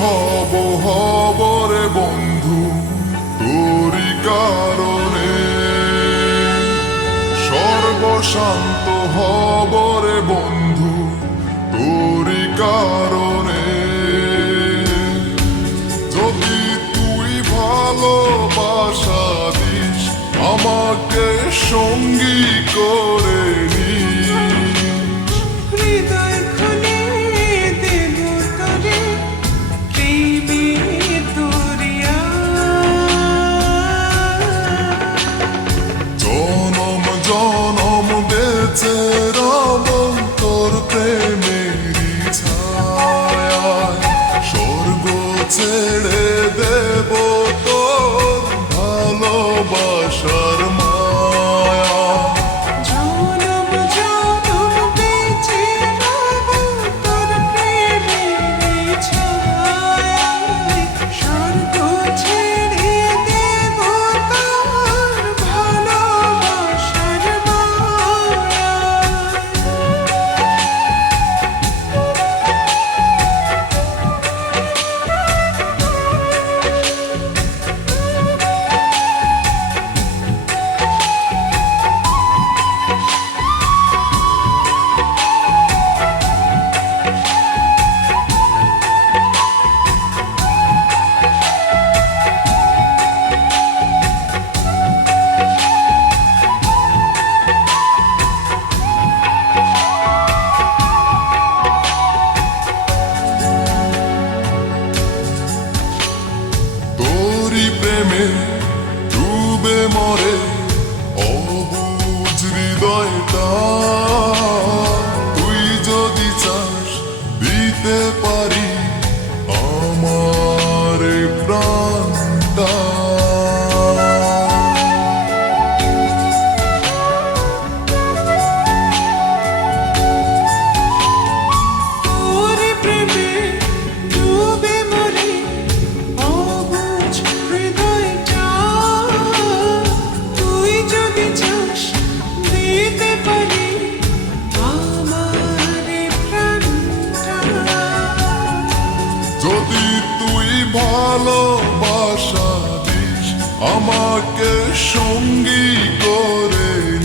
হব হব রে বন্ধু তোরি কারণে। সর্বশান্ত হব রে বন্ধু তোরি কারণে। যদি তুই ভালোবাসা দিস, আমাকে সঙ্গী কর। കള് motive যদি তুই ভালোবাসা দিস আমাকে সঙ্গী করে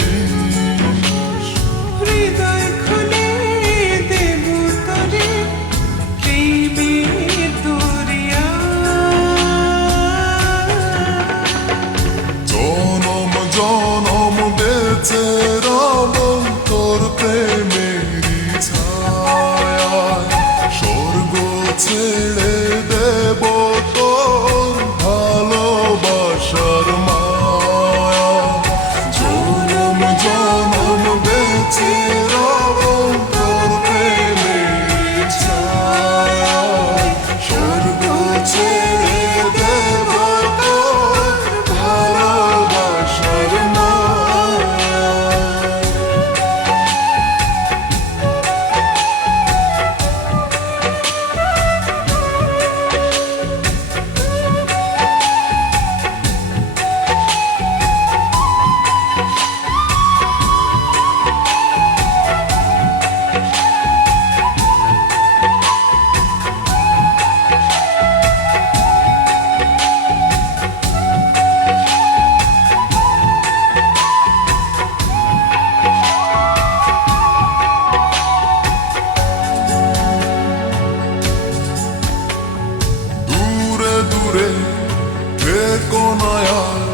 সে কোনায়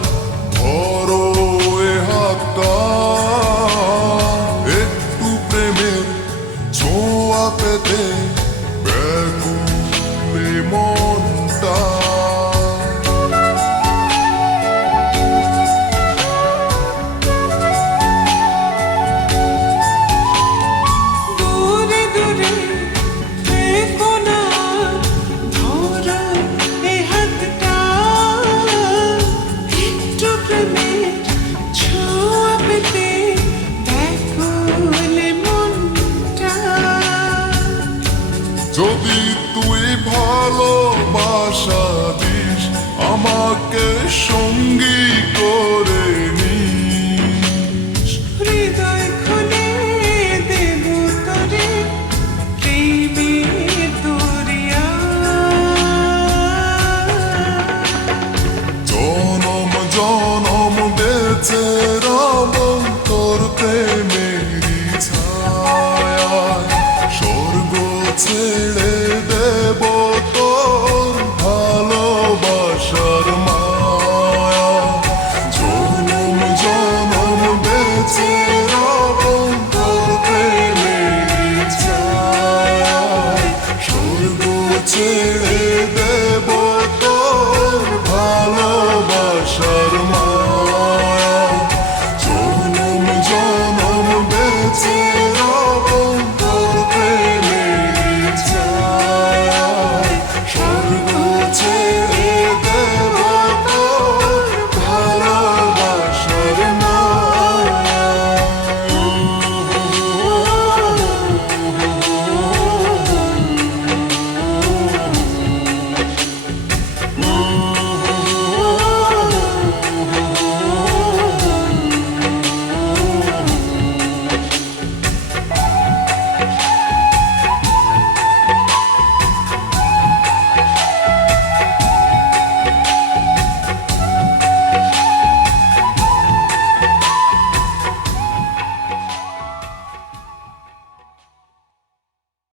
যদি তুই ভালোবাসা দিস আমাকে সঙ্গী